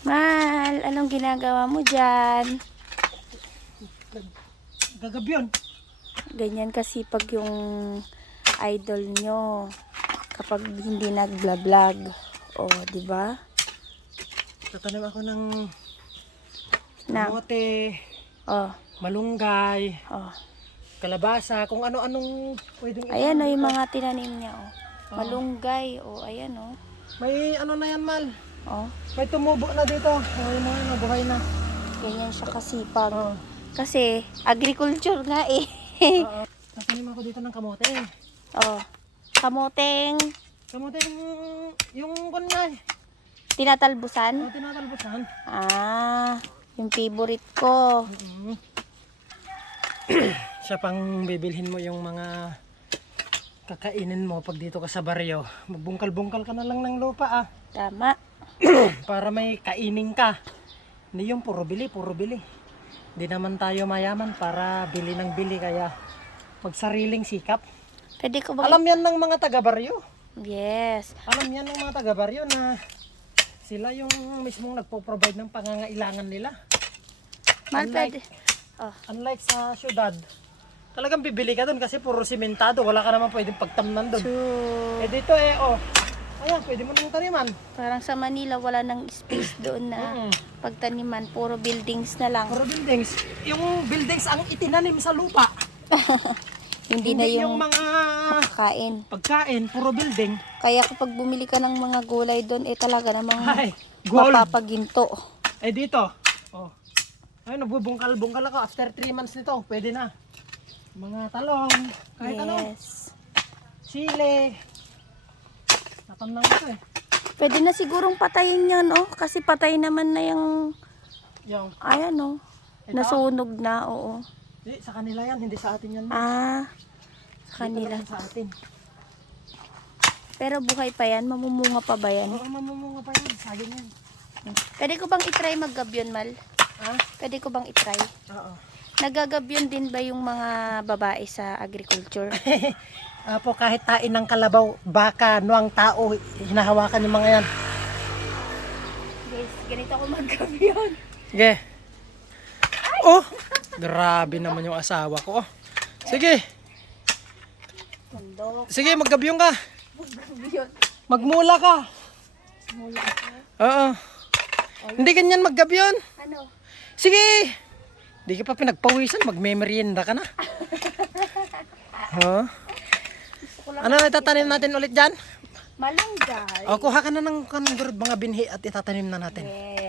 Mal, anong ginagawa mo dyan? Gagabyon. Ganyan kasi pag yung idol nyo kapag hindi nagla-vlog. O, di ba? Tatanim ako ng Na. kamote, Oh, malunggay, oh. kalabasa, kung ano-anong pwedeng Ayan o, itanim yung dito. mga tinanim niya. Oh. Malunggay. O, ayan o. May ano na yan, Mal. Oh, May tumubo na dito. Yung mga nabuhay na. ganyan siya kasipag. Oo. Kasi, agriculture nga eh. Oo. Tatanim ako dito ng kamote. Oh, kamoteng Kamote yung kunyay. tinatalbusan. O, tinatalbusan. Ah, yung favorite ko. Siya pang bibilhin mo yung mga kakainin mo pag dito ka sa baryo. Magbungkal-bungkal ka na lang ng lupa Tama. para may kainin ka. Hindi yung puro bili, puro bili. Hindi naman tayo mayaman para bili ng bili, kaya magsariling sikap. Pwede ko ba? Alam yan ng mga taga-baryo. Yes. Alam yan ng mga taga-baryo na sila yung mismong nagpo-provide ng pangangailangan nila. Mal, Unlike- pwede. Oh, Unlike sa syudad, talagang bibili ka doon kasi puro simentado. Wala ka naman pwedeng pagtamnan doon. true. Eh dito ayan, pwede mo nang taniman. Parang sa Manila, wala nang space doon na pagtaniman. Puro buildings na lang. Puro buildings. Yung buildings ang itinanim sa lupa. Hindi na yung yung mga kain. pagkain, puro building. Kaya kapag bumili ka ng mga gulay doon, eh talaga namang Ay, gold. mapapaginto. Eh dito, ay nagbubungkal-bungkal ako after 3 months nito, pwede na. Mga talong, kahit ano, Yes. sili. Natamnang ito Pwede na sigurong patayin yan, oh. Kasi patay naman na yung, Yung, ayan, oh. ito, Nasunog na, oo. sa kanila yan, hindi sa atin yan. Ah, sa Dito kanila. lang sa atin. Pero buhay pa yan, mamumunga pa ba yan? Oo, mamumunga pa yan, saging yan. Pwede ko bang itry maggabyon, Mal? Ha? Pwede ko bang itry? Oo. Nagagabyon din ba yung mga babae sa agriculture? Apo, kahit tain ng kalabaw, baka, nuang tao, hinahawakan yung mga yan. Guys, ganito ako maggabyon. Sige. Oh, grabe naman yung asawa ko. Sige. Tandok. Sige, maggabyong ka. Maggabyon. Magmula ka. Mula. Oo. Hindi ganyan maggabyon. Ano? Sige. Hindi ka pa pinagpawisan, magme-merienda ka na. Huh? Ano na itatanim natin ulit dyan? Malunggay. O, kuha ka na ng mga binhi at itatanim na natin. Yes.